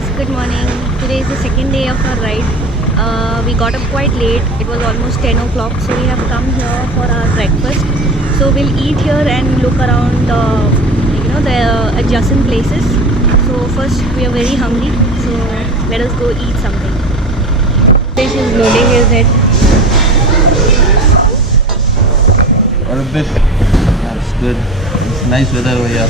guys, good morning. Today is the second day of our ride. We got up quite late. It was almost 10 o'clock, so we have come here for our breakfast. So we'll eat here and look around the adjacent places. So first we are very hungry, so let us go eat something. Fish is loading his head. What a fish. That's good. It's nice weather over here.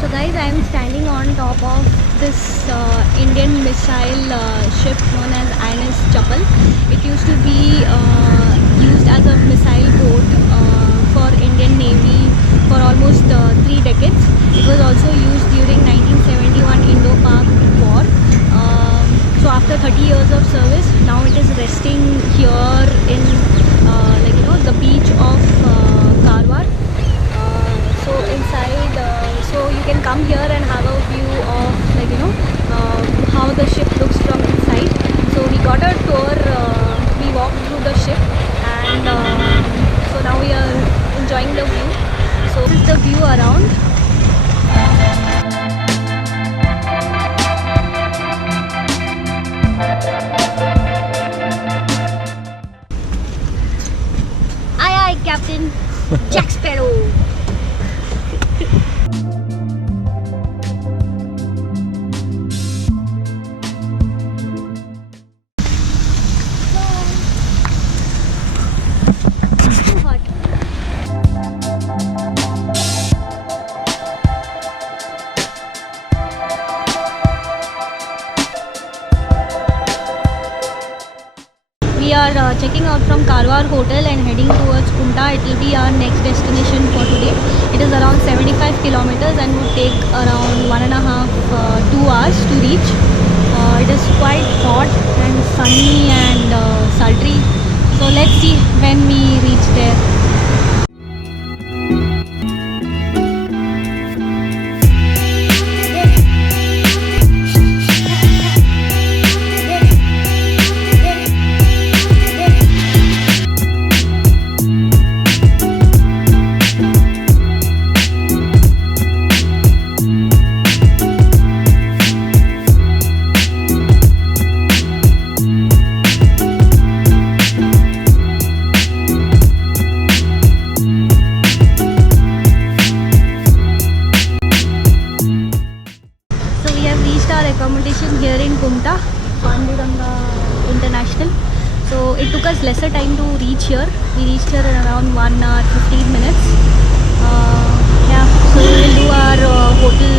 So guys, I am standing on top of this Indian missile ship known as INS Chapal. It used to be used as a missile boat for Indian Navy for almost 3 decades. It was also used during 1971 Indo-Pak War. So after 30 years of service, now it is resting here in the beach of Karwar. So inside, so you can come here and have a view of how the ship looks from inside. So we got a tour, we walked through the ship, and so now we are enjoying the view. So this is the view around. Aye aye, Captain Jack Sparrow. We are checking out from Karwar Hotel and heading towards Kunta. It will be our next destination for today. It is around 75 kilometers and would take around 1.5-2 hours to reach. It is quite hot and sunny and sultry. So let's see when we reach there. accommodation here in Kumta, Panduranga International. So it took us lesser time to reach here. We reached here in around 1 hour 15 minutes. Yeah, so we'll do our hotel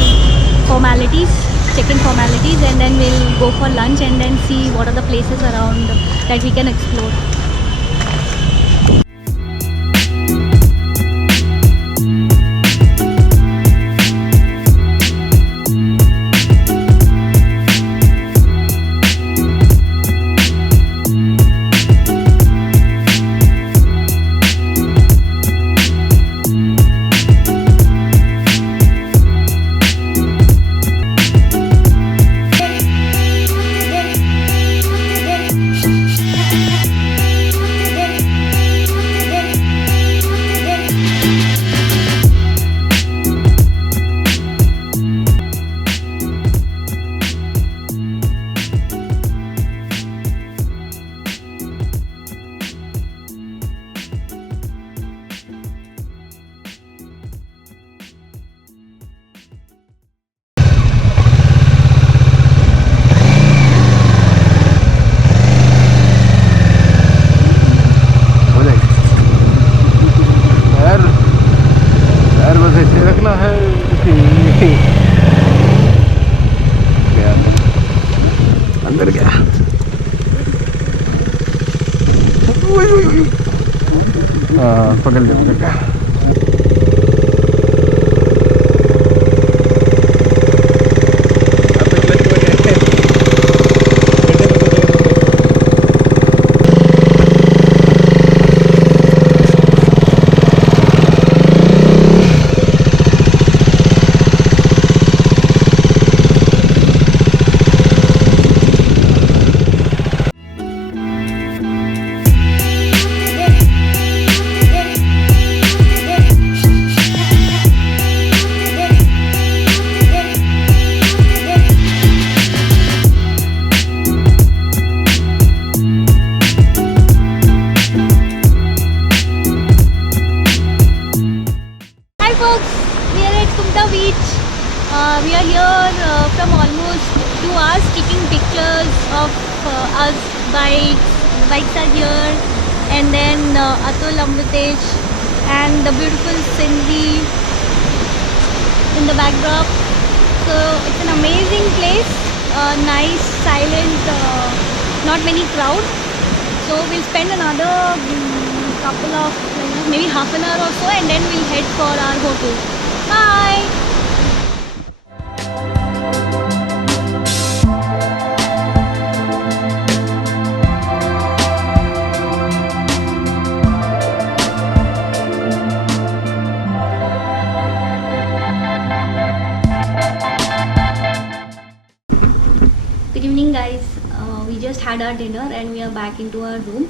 formalities, check-in formalities, and then we'll go for lunch and then see what are the places around that we can explore. अंदर गया पकड़ लिया We are here from almost 2 hours taking pictures of us bikes. The bikes are here, and then Atul, Amritesh, and the beautiful scenery in the backdrop. So it's an amazing place, nice, silent, not many crowd. So we'll spend another couple of maybe half an hour or so, and then we'll head for our hotel. Bye. Good evening, guys. We just had our dinner and we are back into our room.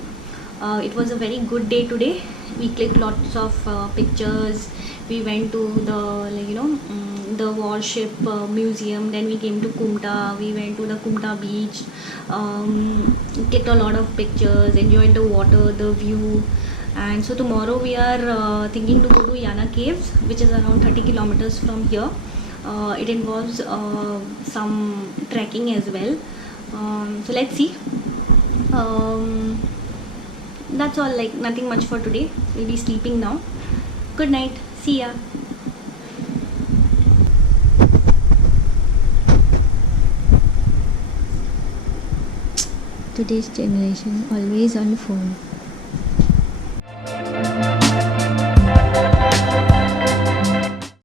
It was a very good day today. We clicked lots of pictures. We went to the the warship museum. Then we came to Kumta. We went to the Kumta beach. Clicked a lot of pictures. Enjoyed the water, the view. And so tomorrow we are thinking to go to Yana Caves, which is around 30 kilometers from here. It involves some trekking as well. So let's see. That's all, like nothing much for today. We'll be sleeping now. Good night. See ya. Today's generation always on phone.